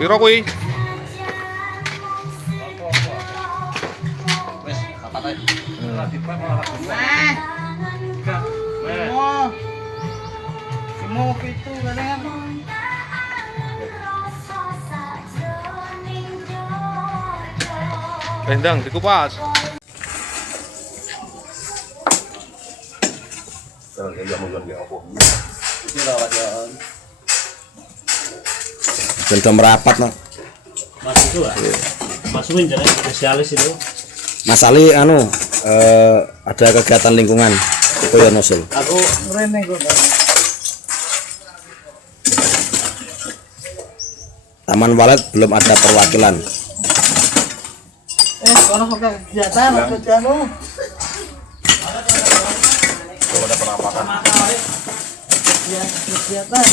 Piro kuwi? Wes, papat ae. Mau itu kadang Rendang dikupas. Sudah merapat no. Mas itu lah. Masukin jalan spesialis itu. Mas Ali ada kegiatan lingkungan itu ya Nusul. Aku rene kok. Taman Walet belum ada perwakilan. Kalau pakai kegiatan apa jano? Ada penampakan. Ya, kegiatan.